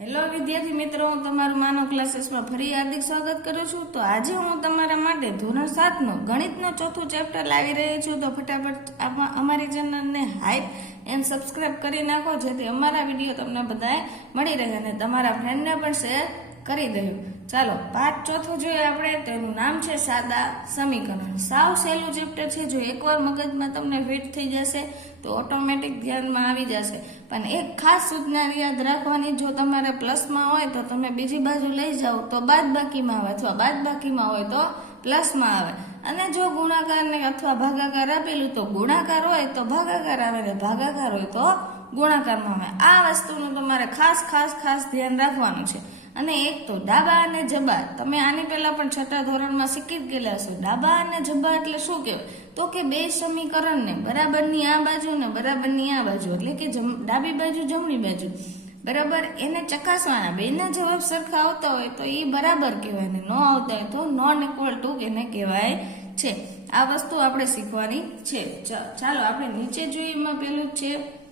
Hello વિદ્યાર્થી મિત્રો, હું તમારું માનવ ક્લાસીસમાં ફરી હાર્દિક સ્વાગત કરું છું. તો આજે હું તમારા માટે ધોરણ સાતનો ગણિતનો ચોથું ચેપ્ટર લાવી રહી છું. તો ફટાફટ અમારી ચેનલને હાઈપ એન્ડ સબસ્ક્રાઇબ કરી નાખો, જેથી અમારા વીડિયો તમને બધાએ મળી રહે અને તમારા ફ્રેન્ડને પણ શેર કરી દઉં ચાલો પાઠ ચોથું જોઈએ આપણે તેનું નામ છે સાદા સમીકરણ. સાવ સહેલું ચેપ્ટર છે, જો એકવાર મગજમાં તમને ફિટ થઈ જશે, તો ઓટોમેટિક ધ્યાનમાં આવી જશે. પણ એક ખાસ સૂચના યાદ રાખવાની, જો તમારે પ્લસમાં હોય, તો તમે બીજી બાજુ લઈ જાઓ, તો બાદ બાકીમાં આવે. અથવા બાદ બાકીમાં હોય, તો પ્લસમાં આવે. અને જો ગુણાકારને અથવા ભાગાકાર આપેલું, તો ગુણાકાર હોય, તો ભાગાકાર આવે. ને ભાગાકાર હોય, તો ગુણાકારમાં આવે. આ વસ્તુનું તમારે ખાસ ખાસ ખાસ ધ્યાન રાખવાનું છે. અને એક તો ડાબા અને જબા. તમે આની પહેલા પણ છઠ્ઠા ધોરણમાં શીખી જ ગયેલા છો ડાબા અને જબા એટલે શું કહેવાય? તો કે બે સમીકરણને, બરાબરની આ બાજુ ને બરાબરની આ બાજુ. એટલે કે ડાબી બાજુ, જમણી બાજુ. બરાબર? એને ચકાસવાના. બેના જવાબ સરખા આવતા હોય તો એ બરાબર કહેવાય ને ન આવતા હોય તો નોન ઇક્વલ ટુ એને કહેવાય છે. આ વસ્તુ આપણે શીખવાની છે. ચાલો આપણે નીચે જોઈએ એમાં જ છે.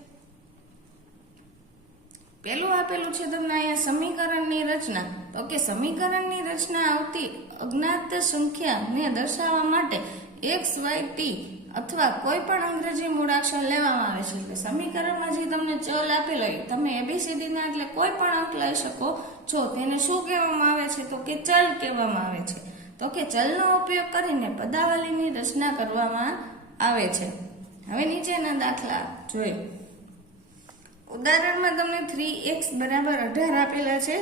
પેલું આપેલું છે તમને અહીંયા સમીકરણની રચના. તો કે સમીકરણની રચના આવતી અજ્ઞાત સંખ્યાને દર્શાવવા માટે એક્સ, વાય, ટી અથવા કોઈ પણ અંગ્રેજી મૂળાક્ષર લેવામાં આવે છે. એટલે સમીકરણમાં જે તમને ચલ આપેલો હોય, તમે એબીસીડીના એટલે કોઈ પણ અંક લઈ શકો. છો તેને શું કહેવામાં આવે છે? તો કે ચલ કહેવામાં આવે છે. તો કે ચલનો ઉપયોગ કરીને પદાવલીની રચના કરવામાં આવે છે. હવે નીચેના દાખલા જોઈએ. ઉદાહરણમાં તમને થ્રી એક્સ બરાબર અઢાર આપેલા છે.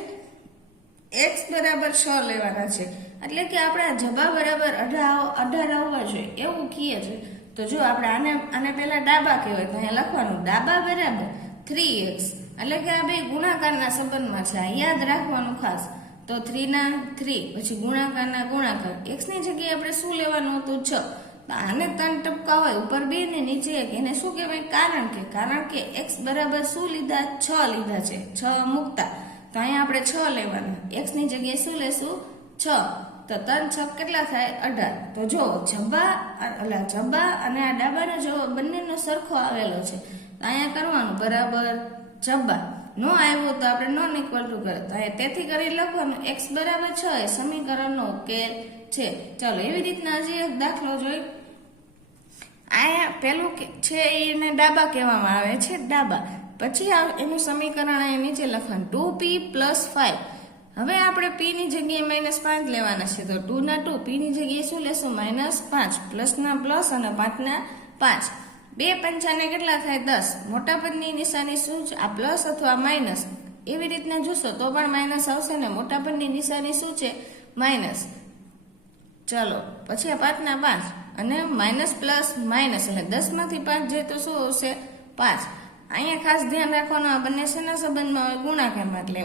એક્સ બરાબર છ લેવાના છે. એટલે કે આપણે જબા બરાબર અઢાર અઢાર આવવા જોઈએ. એવું કીએ છે. તો જો આપણે આને આને પહેલા ડાબા કહેવાય, તો અહીંયા લખવાનું ડાબા બરાબર થ્રી એક્સ એટલે કે આ બે ગુણાકારના સંબંધમાં છે. આ યાદ રાખવાનું ખાસ. તો થ્રીના થ્રી પછી ગુણાકારના ગુણાકાર. એક્સની જગ્યાએ આપણે શું લેવાનું હતું? છ. આને ત્રણ ટપકા હોય, ઉપર બે ને નીચે એક. એને શું કહેવાય? કારણ કે કારણ કે એક્સ બરાબર શું લીધા? છ લીધા છે. છ મૂકતા. તો અહીંયા આપણે છ લેવાના. એક્સની જગ્યાએ શું લેશું? છ. તો ત્રણ છ કેટલા થાય? અઢાર. તો જો જબ્બા એટલે જબ્બા અને આ ડાબાનો જો બંનેનો સરખો આવેલો છે. તો અહીંયા કરવાનું બરાબર જબ્બા નો આવ્યો તો આપણે નોન ઇક્વલ ટુ કરે. તો અહીંયા તેથી કરી લખવાનું. એક્સ બરાબર છ એ સમીકરણનો ઉકેલ છે. ચાલો, એવી રીતના હજી એક દાખલો જોઈ. આયા પેલું છે એને ડાબા કહેવામાં આવે છે, ડાબા. પછી આ- એનું સમીકરણ અહીં નીચે લખવાનું. Two P plus five. હવે આપણે પીની જગ્યાએ માઇનસ પાંચ લેવાના છે, તો ટુ ના ટુ પીની જગ્યાએ શું લેશું? માઇનસ પાંચ. પ્લસ ના પ્લસ અને પાંચ ના પાંચ. બે પંચાને કેટલા થાય? દસ. મોટા પદની નિશાની શું છે? આ પ્લસ અથવા માઇનસ એવી રીતના જોશો તો પણ માઇનસ આવશે ને મોટા પદની નિશાની શું છે? માઇનસ ચલો, પછી આ પાંચના પાંચ. અને માઇનસ પ્લસ માઇનસ એટલે દસમાંથી પાંચ જાય તો શું આવશે પાંચ. અહીંયા ખાસ ધ્યાન રાખવાનું, આ બંને શેના સંબંધમાં ગુણાક ગુણાકારમાં. એટલે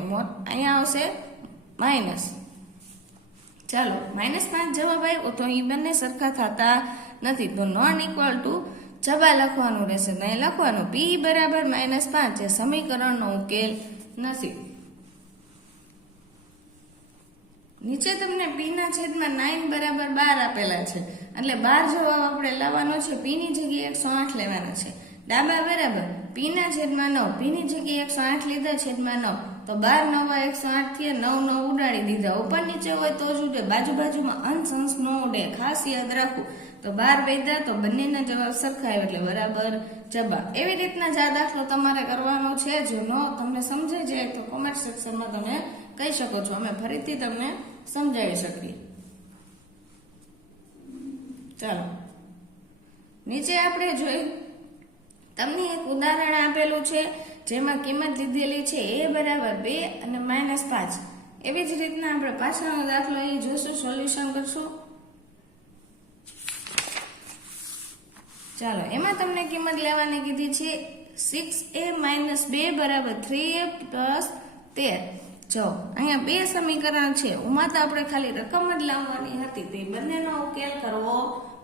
અહીંયા આવશે માઇનસ. ચાલો, માઇનસ પાંચ જવાબ આવ્યો તો એ બંને સરખા થતા નથી. તો નોન ઇક્વલ ટુ જવા લખવાનું રહેશે. નહીં લખવાનું, પી બરાબર માઇનસ પાંચ એ સમીકરણનો ઉકેલ નથી. નીચે તમને પી ના છેદમાં નાઇન બરાબર બાર આપેલા છે. એટલે બાર જવાબ આપણે લાવવાનો છે પી ની જગ્યાએ એકસો આઠ લેવાના છે. ડાબા બરાબર પી ના છેદમાં નવ પી ની જગ્યાએ એકસો આઠ લીધા, છેદમાં નવ. તો બાર, નવા એકસો આઠથી નવ નવ ઉડાડી દીધા. ઉપર નીચે હોય તો જ ઉડે, બાજુ બાજુમાં અંશ ન ઉડે. ખાસ યાદ રાખવું. તો બાર પૈદા તો બંનેના જવાબ સરખા એટલે બરાબર જબા એવી રીતના જ આ દાખલો તમારે કરવાનો છે. જો ન, તમને સમજાઈ જાય તો કોમેન્ટ સેક્શનમાં તમે કહી શકો છો. અમે ફરીથી તમને સમજાવી શકીએ ચાલો. નીચે આપણે જોઈ તમને એક ઉદાહરણ આપેલું છે, જેમાં કિંમત લીધેલી છે, એ બરાબર બે અને માઇનસ પાંચ. એવી જ રીતના આપણે પાછળનો દાખલો એ જોશું, સોલ્યુશન કરશું. ચાલો, એમાં તમને કિંમત લેવાની કીધી છે સિક્સ એ માઇનસ બે બરાબર થ્રી એ પ્લસ તેર. જો, અહીંયા બે સમીકરણ છે. ઉમાં તો આપણે ખાલી રકમ જ લાવવાની હતી. તો એ બંનેનો ઉકેલ કરવો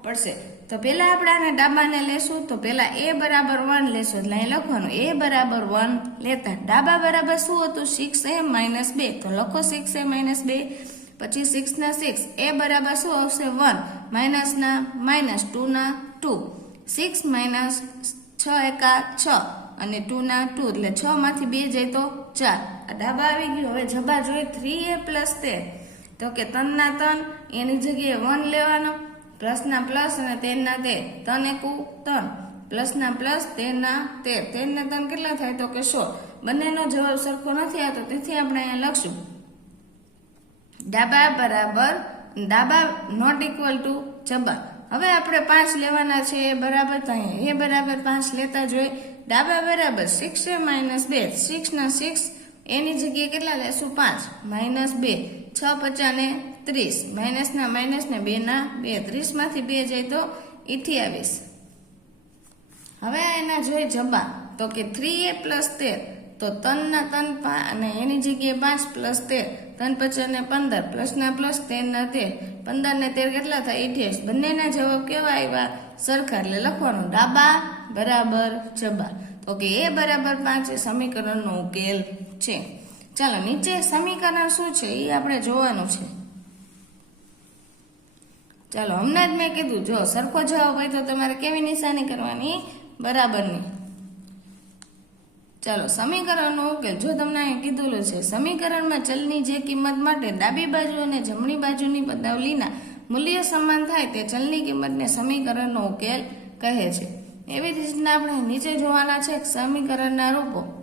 પડશે. તો પહેલાં આપણે આને ડાબાને લેશું. તો પહેલાં એ બરાબર વન લેશું. એટલે અહીં લખવાનું, એ બરાબર વન લેતા. ડાબા બરાબર શું હતું? સિક્સ એ માઇનસ બે. તો લખો સિક્સ એ માઇનસ બે. પછી સિક્સ ના સિક્સ એ બરાબર શું આવશે? વન માઇનસ ના માઇનસ ટુ ના ટુ સિક્સ માઇનસ છ એકા છ. અને ટુ ના ટુ એટલે છ માંથી બે જાય તો ચાર. ડાબા આવી ગયું. હવે જબા જોઈએ થ્રી એ પ્લસ તે. તો કે તનના તન એની જગ્યાએ વન લેવાનો. પ્લસના પ્લસ અને તેરના તે. તન એકુ તન પ્લસના પ્લસ તેના તેર તેરના તન કેટલા થાય? તો કે સો. બંનેનો જવાબ સરખો નથી આવતો. તેથી આપણે અહીંયા લખશું. ડાબા બરાબર ડાબા નોટ ઇક્વલ ટુ જબા. હવે આપણે પાંચ લેવાના છે. એ બરાબર તો અહીંયા. એ બરાબર પાંચ લેતા જોઈએ. ડાબા બરાબર સિક્સ એ માઇનસ બે. સિક્સના સિક્સ એની જગ્યાએ કેટલા લેશું? પાંચ. માઇનસ બે. છ પચાને ત્રીસ. માઇનસના માઇનસને બેના બે ત્રીસમાંથી બે. જાય તો અઠ્યાવીસ હવે એના જોઈએ જબા તો કે થ્રી એ પ્લસ તેર. તો તનના તન અને એની જગ્યાએ પાંચ પ્લસ તેર. તન પચાસ ને પંદર. પ્લસના પ્લસ તેરના તેર પંદર ને તેર કેટલા થાય? અઠ્યાવીસ. બંનેના જવાબ કેવા આવ્યા સરખા. એટલે લખવાનું ડાબા બરાબર જબા તો કે એ બરાબર પાંચ સમીકરણનો ઉકેલ છે. ચાલો, નીચે સમીકરણ શું છે? એ આપણે જોવાનું છે. ચાલો, હમણાં જ મેં કીધું, જો સરખો જવાબ હોય તો તમારે કેવી નિશાની કરવાની? બરાબરની. ચાલો, સમીકરણનો ઉકેલ. જો તમને અહીં કીધેલું છે, સમીકરણમાં ચલની જે કિંમત માટે ડાબી બાજુ અને જમણી બાજુની પદાવલીના મૂલ્ય સમાન થાય તે ચલની કિંમતને સમીકરણનો ઉકેલ કહે છે. એવી રીતના આપણે નીચે જોવાના છે, સમીકરણના રૂપો.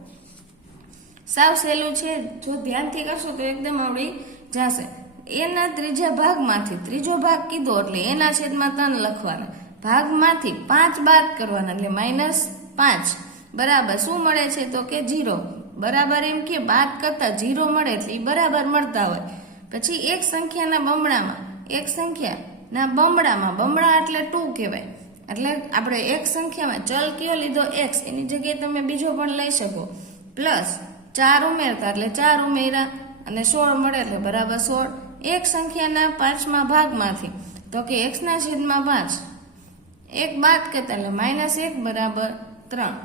સાવ સહેલું છે. જો ધ્યાનથી કરશો તો એકદમ આવડી જશે. એના ત્રીજા ભાગમાંથી, ત્રીજો ભાગ કીધો એટલે એના છેદમાં ત્રણ લખવાના. ભાગમાંથી પાંચ બાદ કરવાના એટલે માઇનસ પાંચ. બરાબર શું મળે છે તો કે જીરો બરાબર એમ કે બાદ કરતા જીરો મળે એટલે એ બરાબર મળતા હોય. પછી એક સંખ્યાના બમણામાં, એક સંખ્યાના બમણામાં, બમણા એટલે ટુ કહેવાય. એટલે આપણે એક સંખ્યામાં ચલ કયો લીધો? એક્સ. એની જગ્યાએ તમે બીજો પણ લઈ શકો. પ્લસ ચાર ઉમેરતા એટલે ચાર ઉમેરા અને સોળ મળે એટલે બરાબર સોળ. એક સંખ્યાના પાંચમા ભાગમાંથી તો કે એક્સના છેદમાં પાંચ. એક બાદ કરતા એટલે માઇનસ એક બરાબર ત્રણ.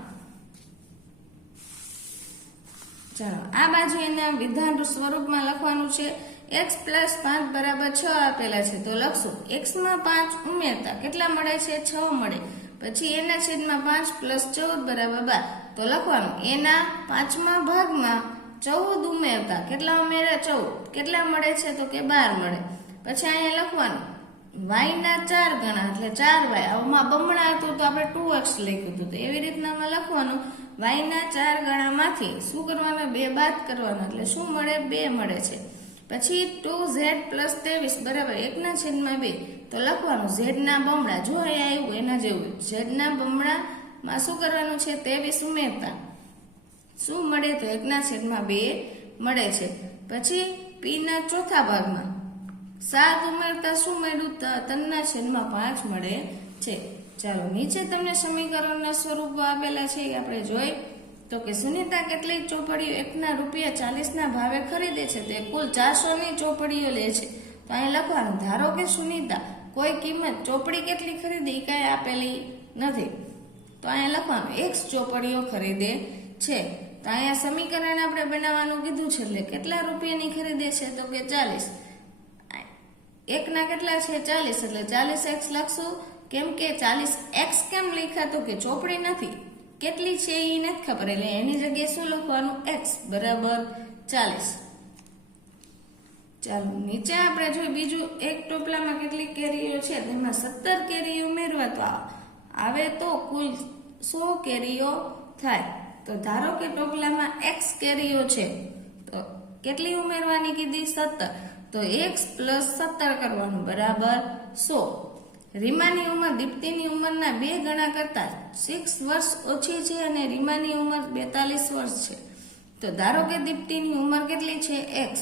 ચાલો, આ બાજુ એના વિધાન સ્વરૂપમાં લખવાનું છે એક્સ પ્લસ પાંચ બરાબર છ આપેલા છે. તો લખશું એક્સમાં પાંચ ઉમેરતા કેટલા મળે છે? છ મળે. પછી એના છેદમાં પાંચ પ્લસ ચૌદ બરાબર બાર. તો લખવાનું, એના પાંચમા ભાગમાં ચૌદ ઉમેરતા, કેટલા ઉમેર્યા? ચૌદ. કેટલા મળે છે? તો કે બાર મળે. પછી અહીંયા લખવાનું વાયના ચાર ગણા, એટલે ચાર વાય આમાં બમણા હતું તો આપણે ટુ એક્સ લખ્યું હતું. તો એવી રીતના આમાં લખવાનું વાયના ચાર ગણામાંથી શું કરવાના? બે બાદ કરવાના. એટલે શું મળે? બે મળે છે. પછી ટુ ઝેડ પ્લસ ત્રેવીસ બરાબર એકના છેદમાં બે. તો લખવાનું, ઝેડના બમણા, જો અહીંયા આવ્યું, એના જેવું ઝેડના બમણામાં શું કરવાનું છે? ત્રેવીસ ઉમેરતા. શું મળે? તો એકના છેદમાં બે મળે છે. પછી પીના ચોથા ભાગમાં. સાત ઉમેરતા શું મળ્યું? તનના છેદમાં પાંચ મળે છે. ચાલો, નીચે તમને સમીકરણના સ્વરૂપો આપેલા છે એ આપણે જોઈ. તો કે સુનીતા કેટલીક ચોપડીઓ એકના રૂપિયા ચાલીસના ભાવે ખરીદે છે તે કુલ ચારસોની ચોપડીઓ લે છે. તો અહીં લખવાનું, ધારો કે સુનીતા કોઈ કિંમત ચોપડી કેટલી ખરીદી કાંઈ આપેલી નથી. તો અહીંયા લખવાનું એક્સ ચોપડીઓ ખરીદે છે. તો અહીંયા સમીકરણ આપણે બનાવવાનું કીધું છે એટલે કેટલા રૂપિયાની ખરીદે છે? તો કે ચાલીસ. એકના કેટલા છે? ચાલીસ. એટલે ચાલીસ એક્સ લખશું. કેમ કે ચાલીસ એક્સ કેમ લખાતું કે ચોપડી નથી? કેટલી છે એ નથી ખબર, એટલે એની જગ્યાએ શું લખવાનું? એક્સ બરાબર ચાલીસ. ચાલો, નીચે આપણે જોઈએ બીજું એક ટોપલામાં કેટલી કેરીઓ છે તેમાં સત્તર કેરીઓ ઉમેરવા, તો આવે તો કુલ સો કેરીઓ થાય. તો ધારો કે ટોપલામાં એક્સ કેરીઓ છે, તો કેટલી ઉમેરવાની કીધી? સત્તર. તો એક્સ પ્લસ સત્તર કરવાનું, બરાબર સો. રીમાની ઉંમર દીપ્તિની ઉંમરના બે ગણા કરતા સિક્સ વર્ષ ઓછી છે અને રીમાની ઉંમર બેતાલીસ વર્ષ છે. તો ધારો કે દીપ્તિની ઉંમર કેટલી છે? એક્સ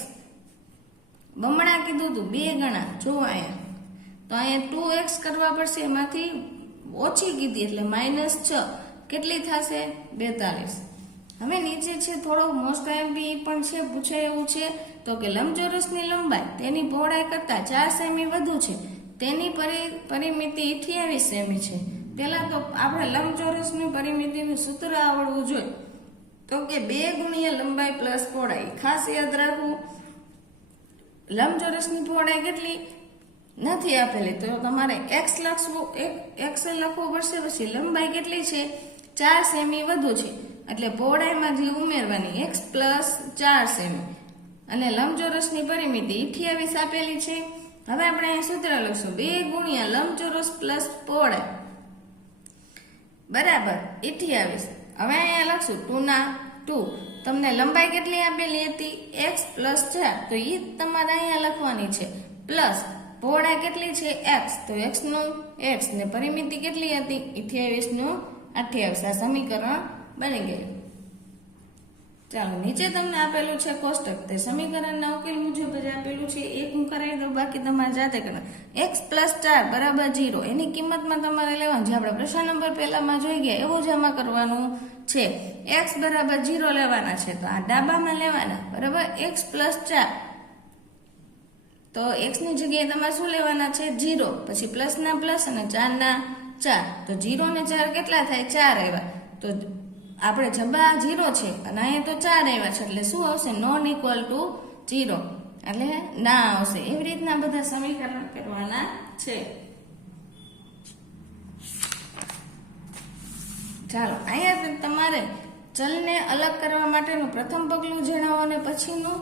બમણા કીધું તું, બે ગણા. જો અહીંયા. તો અહીંયા ટુ એક્સ કરવા પડશે, એમાંથી ઓછી કીધી એટલે માઇનસ છ. કેટલી થશે? બેતાલીસ. હવે નીચે છે, થોડો મોસ્ટ એમપી પણ છે, પૂછાય એવું છે. તો કે લંબચોરસની લંબાઈ, તેની પહોળાઈ કરતાં ચાર સેમી વધુ છે. તેની પરી, પરિમિતિ અઠ્યાવીસ સેમી છે. પહેલાં તો આપણે લંબચોરસની પરિમિતિનું સૂત્ર આવડવું જોઈએ. તો કે બે ગુણ્યા લંબાઈ પ્લસ પહોળાઈ. ખાસ યાદ રાખવું, લંબચોરસની પહોળાઈ કેટલી? નથી આપેલી. તો તમારે એક્સ લખવું, એક એક્સ લખવું પડશે પછી લંબાઈ કેટલી છે? ચાર સેમી વધુ છે. એટલે પહોળાઈમાં જે ઉમેરવાની એક્સ પ્લસ ચાર સેમી. અને લંબચોરસની પરિમિતિ અઠ્યાવીસ આપેલી છે. હવે આપણે અહીંયા સૂત્ર લખશું. બે ગુણ્યા લંબચોરસ પ્લસ પહોળાઈ બરાબર અઠ્યાવીસ હવે અહીંયા લખશું ટુ ના ટુ તમને લંબાઈ કેટલી આપેલી હતી? એક્સ પ્લસ ચાર તો એ તમારે અહીંયા લખવાની છે. પ્લસ પહોળા કેટલી છે? એક્સ તો એક્સનું એક્સ ને પરિમિતિ કેટલી હતી? અઠ્યાવીસનું અઠ્યાવીસ. આ સમીકરણ બની ગયું. ચાલો, નીચે તમને આપેલું છે કોષ્ટક. તે સમીકરણના ઉકેલ મુજબ જ આપેલું છે. એક હું કરાવી દઉં, બાકી તમારે જાતે કરવા એક્સ પ્લસ ચાર બરાબર જીરો એની કિંમતમાં તમારે લેવાનું. જે આપણે પ્રશ્ન નંબર પહેલામાં જોઈ ગયા, એવું જ આમાં કરવાનું છે. એક્સ બરાબર જીરો લેવાના છે. તો આ ડાબામાં લેવાના. બરાબર? એક્સ પ્લસ ચાર તો એક્સની જગ્યાએ તમારે શું લેવાના છે? જીરો પછી પ્લસના પ્લસ અને ચારના ચાર. તો જીરો ને ચાર કેટલા થાય? ચાર આવ્યા. તો આપણે જબા જીરો છે અને અહીંયા તો ચાર આવ્યા છે, એટલે શું આવશે? નોન ઇક્વલ ટુ જીરો એટલે ના આવશે. એવી રીતના બધા સમીકરણ કરવાના છે. ચાલો, અહીંયા તમારે ચલને અલગ કરવા માટેનું પ્રથમ પગલું જણાવો અને પછીનું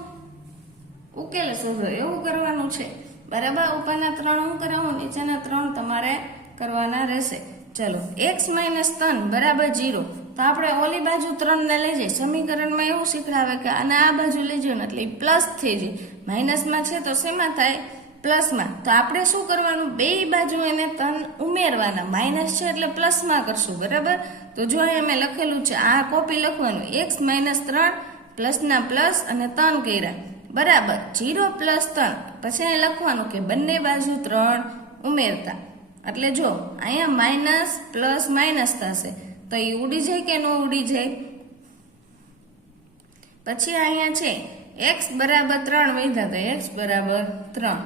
ઉકેલ શોધો. એવું કરવાનું છે. બરાબર? ઉપરના ત્રણ હું કરાવું, નીચેના ત્રણ તમારે કરવાના રહેશે. ચલો એક્સ માઇનસ ત્રણ, બરાબર જીરો તો આપણે ઓલી બાજુ ત્રણ ને લઈ જઈએ. સમીકરણમાં એવું શીખડાવે કે અને આ બાજુ લઈ જઈએ એટલે પ્લસ થઈ જાય. માઇનસમાં છે તો શેમાં થાય? પ્લસમાં તો આપણે શું કરવાનું? બે બાજુ એને ત્રણ ઉમેરવાના. માઇનસ છે એટલે પ્લસમાં કરશું, બરાબર? તો જો અહીંયા મેં લખેલું છે, આ કોપી લખવાનું. એક્સ માઇનસ ત્રણ પ્લસના પ્લસ અને ત્રણ કર્યા. બરાબર. જીરો પ્લસ ત્રણ. પછી અહીં લખવાનું કે બંને બાજુ ત્રણ ઉમેરતા. એટલે જો, અહીંયા માઇનસ પ્લસ માઇનસ થશે. તો એ ઉડી જાય કે ન ઉડી જાય? પછી અહીંયા છે એક્સ બરાબર ત્રણ વધ્યા તો એક્સ બરાબર ત્રણ.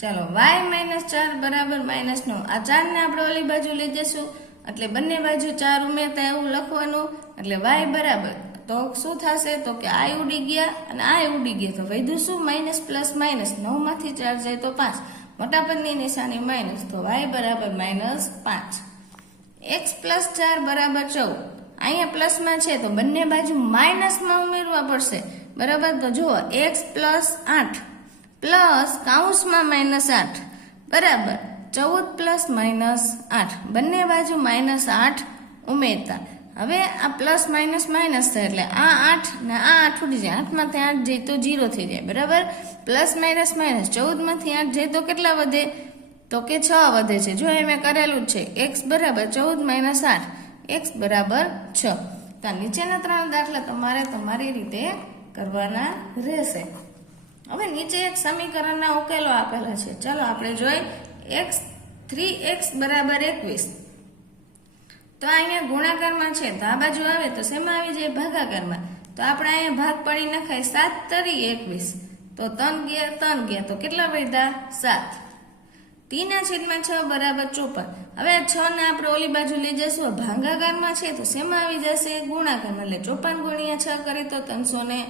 ચાલો વાય માઇનસ ચાર બરાબર માઇનસ નવ. આ ચારને આપણે ઓલી બાજુ લઈ જશું એટલે બંને બાજુ ચાર ઉમેરતા એવું લખવાનું. એટલે વાય બરાબર. તો શું થશે? તો કે આ ઉડી ગયા અને આ ઉડી ગયા. તો વધ્યું શું? માઇનસ પ્લસ માઇનસ નવમાંથી ચાર જાય તો પાંચ. મોટાપતની નિશાની માઇનસ તો વાય બરાબર માઇનસ પાંચ. એક્સ પ્લસ ચાર બરાબર ચૌદ. અહીંયા પ્લસમાં છે તો બંને બાજુ માઇનસમાં ઉમેરવા પડશે. બરાબર? તો જુઓ એક્સ પ્લસ આઠ પ્લસ કાઉન્સમાં માઇનસ આઠ. બરાબર? ચૌદ પ્લસ માઇનસ આઠ. બંને બાજુ માઇનસ આઠ ઉમેરતા. હવે આ પ્લસ માઇનસ માઇનસ થાય એટલે આ આઠ ને આ આઠ ઉડી જાય. આઠમાંથી આઠ જઈ તો જીરો થઈ જાય. બરાબર? પ્લસ માઇનસ માઇનસ ચૌદમાંથી આઠ જઈ તો કેટલા વધે? તો કે છ વધે છે. જો એ મેં કરેલું જ છે. એક્સ બરાબર ચૌદ માઇનસ આઠ. એક્સ બરાબર છ. તો નીચેના ત્રણ દાખલા તમારે તમારી રીતે કરવાના રહેશે. હવે નીચે એક સમીકરણના ઉકેલો આપેલા છે. ચાલો આપણે જોઈએ. એક્સ થ્રી એક્સ બરાબર એકવીસ. તો અહીંયા ગુણાકારમાં છે. તો આ બાજુ આવે તો શેમાં આવી જાય? ભાગાકારમાં. તો આપણે અહીંયા ભાગ પડી નખાય સાત તરી એકવીસ. તો ત્રણ ગયા ત્રણ ગયા. તો કેટલા વધ્યા? સાત. ટીના છેદમાં છ બરાબર ચોપન. હવે આ છ ને આપણે ઓલી બાજુ લઈ જશું. ભાંગાકારમાં છે તો શેમાં આવી જશે? ગુણાકારમાં. એટલે ચોપન ગુણ્યા છ કરી તો ત્રણસો ને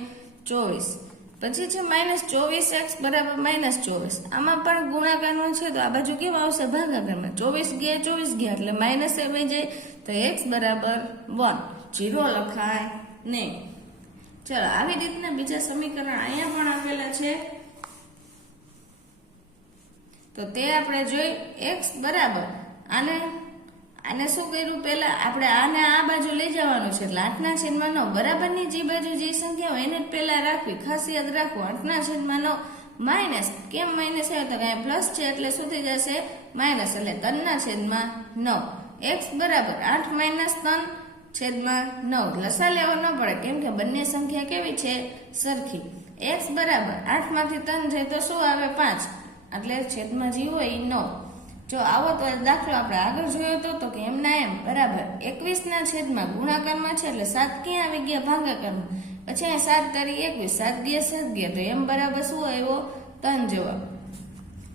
ચોવીસ. પછી છે માઇનસ ચોવીસ એક્સ બરાબર માઇનસ ચોવીસ. આમાં પણ ગુણાકારનું છે તો આ બાજુ કેવું આવશે? ભાંગાકારમાં. ચોવીસ ગયા ચોવીસ ગયા. એટલે માઇનસ એ જાય તો એક્સ બરાબર વન. જીરો લખાય નહીં. ચલો, આવી રીતના બીજા સમીકરણ અહીંયા પણ આપેલા છે. તો તે આપણે જોઈ એક્સ બરાબર. આને આને શું કર્યું? પહેલા આપણે આને આ બાજુ લઈ જવાનું છે. એટલે આઠના છેદમાં નવ. બરાબરની જે બાજુ જે સંખ્યા હોય એને જ પહેલા રાખવી. ખાસ યાદ રાખવું. આઠના છેદમાં નવ. માઇનસ. કેમ માઇનસ આવે તો કાંઈ પ્લસ છે એટલે શું થઈ જશે? માઇનસ. એટલે ત્રણના છેદમાં નવ. એક્સ બરાબર. આઠ માઇનસ ત્રણ છેદમાં નવ. લસા લેવો ન પડે. કેમ કે બંને સંખ્યા કેવી છે? સરખી. એક્સ બરાબર. આઠમાંથી ત્રણ જાય તો શું આવે? પાંચ. એટલે છેદમાં જી હોય એ નવ જો આવો તો દાખલો આપણે આગળ જોયો હતો તો કે એમના એમ, બરાબર, એકવીસના છેદમાં ગુણાકારમાં છે એટલે સાત ક્યાં આવી ગયા ભાગાકારમાં? પછી અહીંયા સાત તારીખ એકવીસ, સાત ગયા સાત ગયા તો એમ બરાબર શું આવ્યો? ત્રણ જવાબ.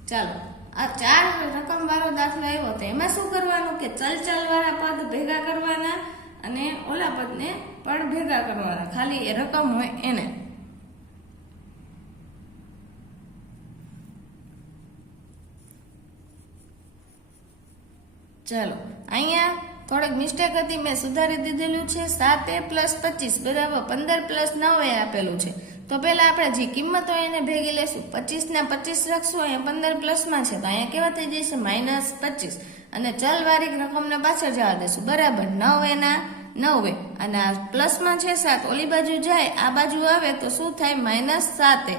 ચાલો, આ ચાર રકમ વાળો દાખલો આવ્યો તો એમાં શું કરવાનું? કે ચલ ચલ વાળા પદ ભેગા કરવાના અને ઓલા પદને પણ ભેગા કરવાના. ખાલી એ રકમ હોય એને. ચાલો, અહીંયા થોડીક મિસ્ટેક હતી, મેં સુધારી દીધેલું છે, સાત પ્લસ પચીસ, બરાબર, પંદર પ્લસ નવ આપેલું છે. તો પહેલા આપણે જે કિંમત હોય એને ભેગી લેશું. પચીસ ના પચીસ રાખશું, અહીંયા પંદર પ્લસમાં છે, તો અહીંયા કેવા થઈ જશે? માઇનસ પચીસ. અને ચલ વારી રકમને પાછળ જવા દેશું. બરાબર, નવ એના નવે. અને આ પ્લસમાં છે સાત, ઓલી બાજુ જાય, આ બાજુ આવે, તો શું થાય? માઇનસ સાતે.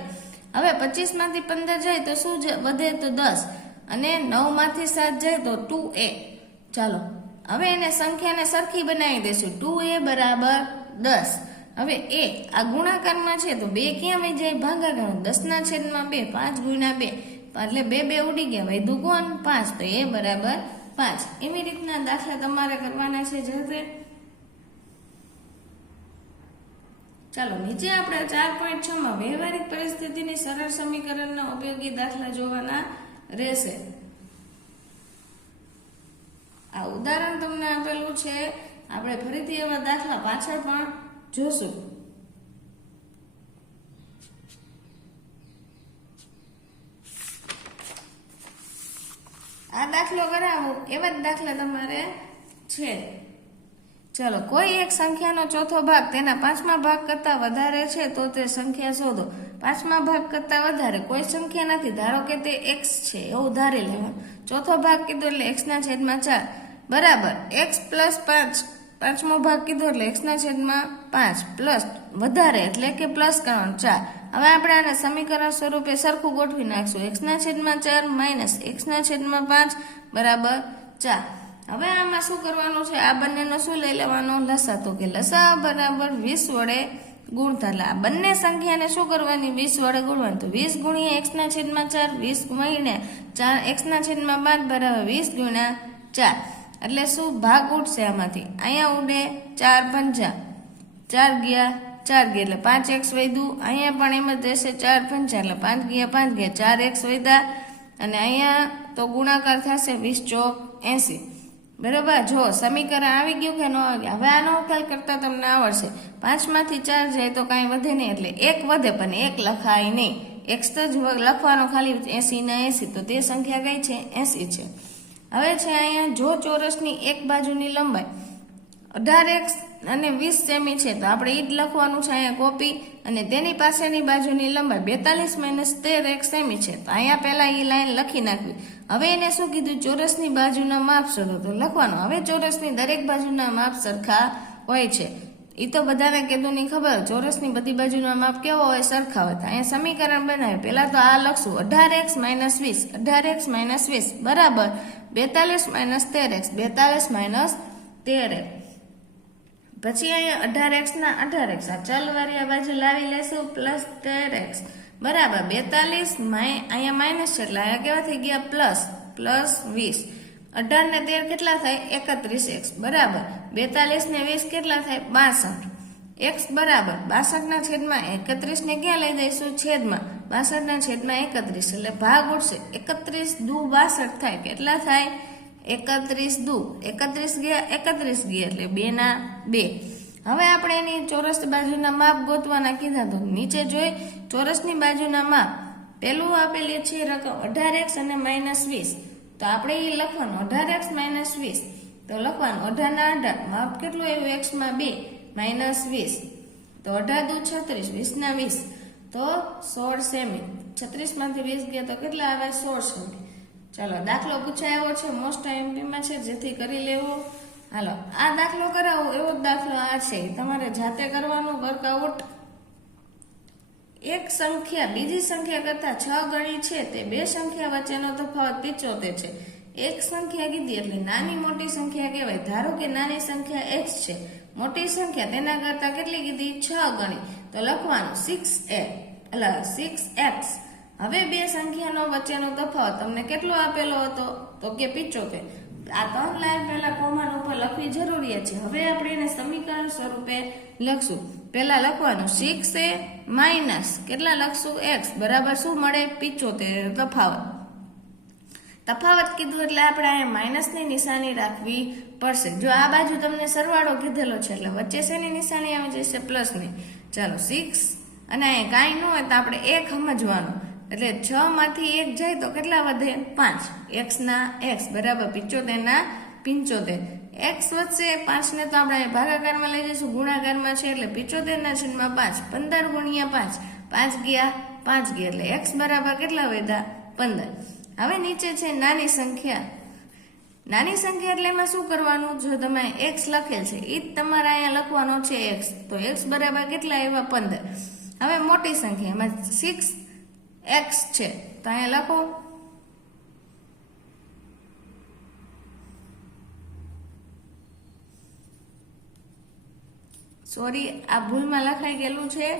હવે પચીસમાંથી પંદર જાય, તો શું વધે? તો દસ. અને નવમાંથી સાત જાય, તો ટુ એ ચાલો, હવે એને સંખ્યાને સરખી બનાવી દેશું ટુ એ બરાબર દસ. હવે એ આ ગુણાકારમાં છે તો બે ક્યાં વહી જાય ભાગાકારમાં દસના છેદમાં બે, પાંચ ગુણ્યા બે. એટલે બે બે ઉડી ગયા. વધ્યું કોણ પાંચ, તો એ બરાબર પાંચ. એવી રીતના દાખલા તમારે કરવાના છે જરૂર ચાલો, નીચે આપણે ચાર પોઈન્ટ છ માં વ્યવહારિક પરિસ્થિતિની સરળ સમીકરણના ઉપયોગી દાખલા જોવાના રહેશે. આ ઉદાહરણ તમને આપેલું છે. આપણે ફરીથી એવા દાખલા પાછળ પણ જોશું. આ દાખલો કરાવો. એવા જ દાખલા તમારે છે. ચલો, કોઈ એક સંખ્યાનો ચોથો ભાગ તેના પાંચમા ભાગ કરતા વધારે છે તો તે સંખ્યા શોધો. પાંચમા ભાગ કરતા વધારે કોઈ સંખ્યા નથી. ધારો કે તે એક્સ છે. એવું ધારી લેવાનું. ચોથો ભાગ કીધો એટલે એક્સ ના છેદમાં ચાર. બરાબર. એક્સ પ્લસ પાંચ, પાંચમો ભાગ કીધો એટલે એક્સના છેદમાં પાંચ પ્લસ વધારે એટલે કે પ્લસ કરવાનું ચાર. હવે આપણે આને સમીકરણ સ્વરૂપે સરખું ગોઠવી નાખશું. એક્સના છેદમાં ચાર માઇનસ એક્સના છેદમાં પાંચ બરાબર ચાર. હવે આમાં શું કરવાનું છે? આ બંનેનો શું લઈ લેવાનો? લસા તો કે લસા બરાબર વીસ વડે ગુણતા. એટલે આ બંને સંખ્યાને શું કરવાની? વીસ વડે ગુણવાની. તો વીસ ગુણ્યા એક્સના છેદમાં ચાર, વીસ ગુણ્યા ચાર એક્સના છેદમાં પાંચ બરાબર વીસ ગુણ્યા ચાર. એટલે શું ભાગ ઉઠશે આમાંથી? અહીંયા ઉડે, ચાર પંચા ચાર ગયા ચાર ગયા. એટલે પાંચ એક્સ વધ્યું અહીંયા પણ એમ જ રહેશે ચાર પંચા એટલે પાંચ ગયા પાંચ ગયા. ચાર એક્સ વધ્યા. અને અહીંયા તો ગુણાકાર થશે વીસ ચોક એંસી. બરાબર? જો, સમીકરણ આવી ગયું કે ન આવી? હવે આનો ઉકેલ કરતાં તમને આવડશે. પાંચમાંથી ચાર જાય તો કાંઈ વધે નહીં. એટલે એક વધે, પણ એક લખાય નહીં. એક્સ તો જ લખવાનો ખાલી એસી ના એસી. તો તે સંખ્યા કઈ છે? એસી છે. હવે છે અહીંયા જો ચોરસની એક બાજુની લંબાઈ અઢાર એક્સ અને વીસ સેમી છે, તો આપણે એ જ લખવાનું છે અહીંયા કોપી અને તેની પાસેની બાજુની લંબાઈ બેતાલીસ માઇનસ તેર એક સેમી છે, તો અહીંયા પહેલાં એ લાઈન લખી નાખવી. હવે એને શું કીધું? ચોરસની બાજુના માપ શોધો તો લખવાનું, હવે ચોરસની દરેક બાજુના માપ સરખા હોય છે. એ તો બધાને કીધું ની ખબર. ચોરસની બધી બાજુનો માપ કેવો હોય સરખા હોય. અહીંયા સમીકરણ બનાવે પહેલાં તો આ લખશું. અઢાર એક્સ માઇનસ વીસ. અઢાર એક્સ માઇનસ વીસ. બરાબર. બેતાલીસ માઇનસ તેર એક્સ. બેતાલીસ માઇનસ તેર એક્સ. પછી અહીંયા અઢાર એક્સ ના અઢાર એક્સ. આ ચલવાળી આ બાજુ લાવી લેશું. પ્લસ તેર એક્સ. બરાબર. બેતાલીસ અહીંયા માઇનસ છે એટલે અહીંયા કેવા થઈ ગયા? પ્લસ. પ્લસ વીસ. અઢાર ને તેર કેટલા થાય? એકત્રીસ એક્સ બરાબર. બેતાલીસ ને વીસ કેટલા થાય? બાસઠ. એક્સ બરાબર. બાસઠના છેદમાં એકત્રીસ ને ક્યાં લઈ દઈશું છેદમાં. બાસઠના છેદમાં એકત્રીસ. એટલે ભાગ ઉડશે. એકત્રીસ દુ બાસઠ થાય. કેટલા થાય? એકત્રીસ દુ. એકત્રીસ ગયા એકત્રીસ ગયા. એટલે બે ના બે. હવે આપણે એની ચોરસ બાજુના માપ ગોતવાના કીધા તો નીચે જોઈ. ચોરસની બાજુના માપ. પેલું આપેલી છે રકમ અઢાર એક્સ અને માઇનસ વીસ. તો આપણે એ લખવાનું અઢાર એક્સ માઇનસ વીસ. તો લખવાનું અઢાર ના અઢાર. માપ કેટલું આવ્યું એક્સમાં બે? માઇનસ વીસ. તો અઢાર દુ છત્રીસ. વીસ ના વીસ. તો સોળ સેમી. છત્રીસમાંથી વીસ ગયા તો કેટલા આવે? સોળ સેમી. ચાલો, દાખલો પૂછાયો છે મોસ્ટ એમપીમાં છે, જેથી કરી લેવો. હાલો, આ દાખલો કરાવો. એવો જ દાખલો આ છે. તમારે જાતે કરવાનું વર્કઆઉટ એક સંખ્યા, બીજી સંખ્યા કરતા છ ગણી છે, તે બે સંખ્યા વચ્ચેનો તફાવત પિચોતેર છે. એક સંખ્યા કીધી એટલે નાની મોટી સંખ્યા કહેવાય. ધારો કે નાની સંખ્યા એક્સ છે. મોટી સંખ્યા તેના કરતા કેટલી કીધી? છ ગણી. તો લખવાનું સિક્સ એ એટલે સિક્સ એક્સ હવે બે સંખ્યાનો વચ્ચેનો તફાવત તમને કેટલો આપેલો હતો? તો કે પિચોતેર. આ ત્રણ લાઈન પહેલા કોમાન ઉપર લખવી જરૂરિયાત છે. હવે આપણે એને સમીકરણ સ્વરૂપે લખશું. પહેલા લખવાનું સિક્સ એ માઇનસ કેટલા લખશું? એક્સ બરાબર શું મળે? પિચોતેર. તફાવત. તફાવત કીધું એટલે આપણે અહીંયા માઇનસની નિશાની રાખવી પડશે. જો આ બાજુ તમને સરવાળો કીધેલો છે એટલે વચ્ચે શેની નિશાની આવી જશે? પ્લસની ચાલો સિક્સ અને અહીંયા કાંઈ ન હોય તો આપણે એક સમજવાનું. એટલે છ માંથી એક જાય તો કેટલા વધે? પાંચ. એક્સ ના એક્સ બરાબર પિચોતેર ના પિંચોતેર. એક્સ વધશે પાંચને તો આપણે ભાગાકારમાં લઈ જઈશું. ગુણાકારમાં છે એટલે પિચોતેરના છેદમાં પાંચ. પંદર ગુણ્યા પાંચ. પાંચ ગયા પાંચ ગયા. એટલે એક્સ બરાબર કેટલા વધ્યા? પંદર. હવે નીચે છે નાની સંખ્યા. નાની સંખ્યા એટલે એમાં શું કરવાનું? જો તમે એક્સ લખેલ છે એ જ તમારે અહીંયા લખવાનો છે એક્સ. તો એક્સ બરાબર કેટલા એવા પંદર. હવે મોટી સંખ્યા. એમાં સિક્સ એક્સ છે. તો અહીંયા લખો. સોરી આ ભૂલમાં લખાઈ ગયેલું છે.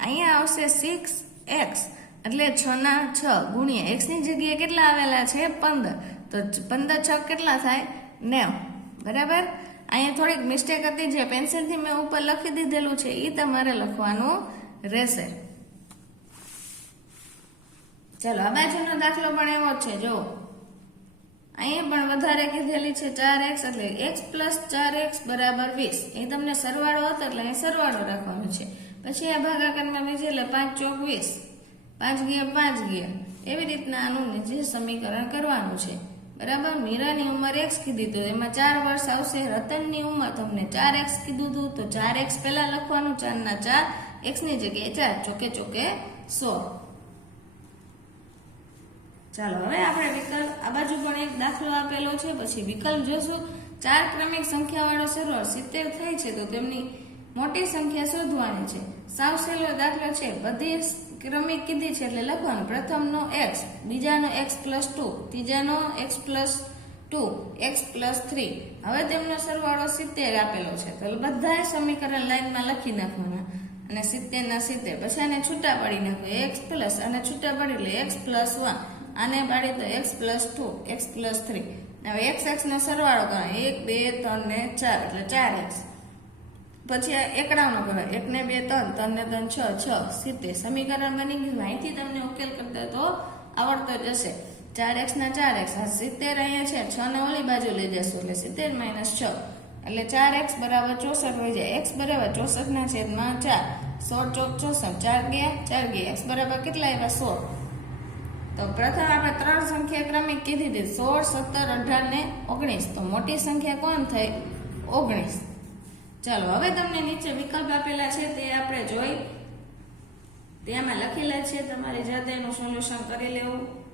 અહીંયા આવશે સિક્સ એક્સ એટલે છ ના છ ગુણ્યા એક્સની જગ્યાએ કેટલા આવેલા છે? પંદર. તો પંદર, છ કેટલા થાય? નેવ. બરાબર? અહીંયા થોડીક મિસ્ટેક હતી જે પેન્સિલથી મેં ઉપર લખી દીધેલું છે. એ તમારે લખવાનું રહેશે. ચાલો આ બાજુનો દાખલો પણ એવો છે જો અહીંયા પણ વધારે કીધેલી છે ચાર એક્સ એટલે એક્સ પ્લસ ચાર એક્સ બરાબર વીસ. એ તમને સરવાળો હતો એટલે અહીં સરવાળો રાખવાનો છે. પછી આ ભાગાકારમાં બીજે એટલે પાંચ ચોક વીસ. પાંચ ગયા પાંચ ગયા. એવી રીતના આનું જે સમીકરણ કરવાનું છે. બરાબર? મીરાની ઉંમર એક્સ કીધી તો એમાં ચાર વર્ષ આવશે. રતનની ઉંમર તમને ચાર એક્સ કીધું હતું. તો ચાર એક્સ પહેલાં લખવાનું, ચારના ચાર. એક્સની જગ્યાએ ચાર. ચોકે ચોકે સો. ચાલો, હવે આપણે વિકલ્પ, આ બાજુ પણ એક દાખલો આપેલો છે, પછી વિકલ્પ જોશું. ચાર ક્રમિક સંખ્યાવાળો સરળ સિત્તેર થાય છે, તો તેમની મોટી સંખ્યા શોધવાની છે. સાવ સહેલો દાખલો છે, બધી ક્રમિક કીધી છે એટલે લખવાનું, પ્રથમનો એક્સ બીજાનો x plus two ત્રીજાનો X plus two X plus three હવે તેમનો સરવાળો સિત્તેર આપેલો છે, તો બધા સમીકરણ લાઈનમાં લખી નાખવાના. અને સિત્તેર ના સિત્તેર, પછી આને છૂટા પાડી નાખો એક્સ પ્લસ અને છૂટા પાડી લે એક્સ પ્લસ વન આને પાડી તો X plus two X plus three હવે એક્સ એક્સનો સરવાળો કરો. એક, બે, ત્રણ ને ચાર, એટલે ચાર એક્સ પછી એકડાનો કરો એક ને બે, ત્રણ ત્રણ ને ત્રણ, છ છ, સિત્તેર. સમીકરણ બની ગયું. અહીંથી તમને ઉકેલ કરતા તો આવડતો જશે ચાર એક્સના ચાર એક્સ આ સિત્તેર અહીંયા છે. છ ને ઓલી બાજુ લઈ જશું. એટલે સિત્તેર માઇનસ છ. એટલે ચાર એક્સ બરાબર ચોસઠ હોય જાય. એક્સ બરાબર ચોસઠના છેદમાં ચાર. સો ચોક ચોસઠ. ચાર ગયા ચાર ગયા એક્સ બરાબર કેટલા એવા સો. તો પ્રથમ આપણે ત્રણ સંખ્યા ક્રમિક કીધી હતી. સોળ, સત્તર, અઢાર ને ઓગણીસ. તો મોટી સંખ્યા કોણ થઈ? ઓગણીસ. ચાલો, હવે તમને નીચે વિકલ્પ આપેલા છે તે આપણે જોઈ. તેમાં લખેલા છે, તમારી જાતે એનું સોલ્યુશન કરી લેવું.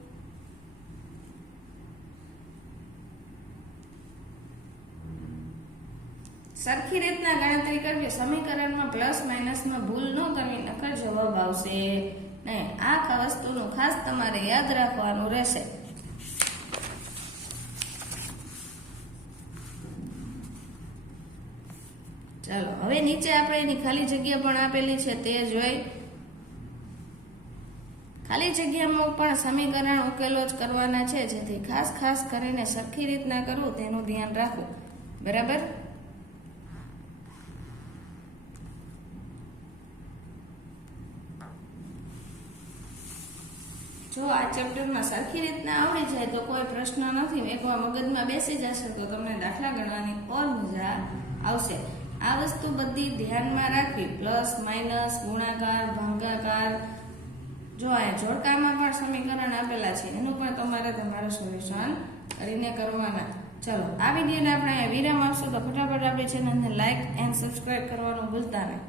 સરખી રીતના ગણતરી કરવી. સમીકરણમાં પ્લસ માઇનસમાં ભૂલ ન કરવી નકર જવાબ આવશે. નહીં આ વસ્તુનું ખાસ તમારે યાદ રાખવાનું રહેશે. ચાલો, હવે નીચે આપણે એની ખાલી જગ્યા પણ આપેલી છે તે જોઈ. ખાલી જગ્યામાં પણ સમીકરણ ઉકેલો જ કરવાના છે, જેથી ખાસ ખાસ કરીને સરખી રીતના કરવું તેનું ધ્યાન રાખવું. બરાબર જો આ ચેપ્ટરમાં સરખી રીતના આવડી જાય તો કોઈ પ્રશ્ન નથી. એકવાર મગજમાં બેસી જશે તો તમને દાખલા ગણવાની ઓર મજા આવશે. આ વસ્તુ બધી ધ્યાનમાં રાખવી. પ્લસ, માઇનસ, ગુણાકાર, ભાગાકાર. જો આ જોડકામાં પણ સમીકરણ આપેલા છે, એનું પણ તમારે તમારું સોલ્યુશન કરીને કરવાના. ચલો, આ વિડીયોને આપણે વિરામ આપશું. તો ફટાફટ આપણી ચેનલને લાઇક એન્ડ સબસ્ક્રાઇબ કરવાનું ભૂલતા નહીં.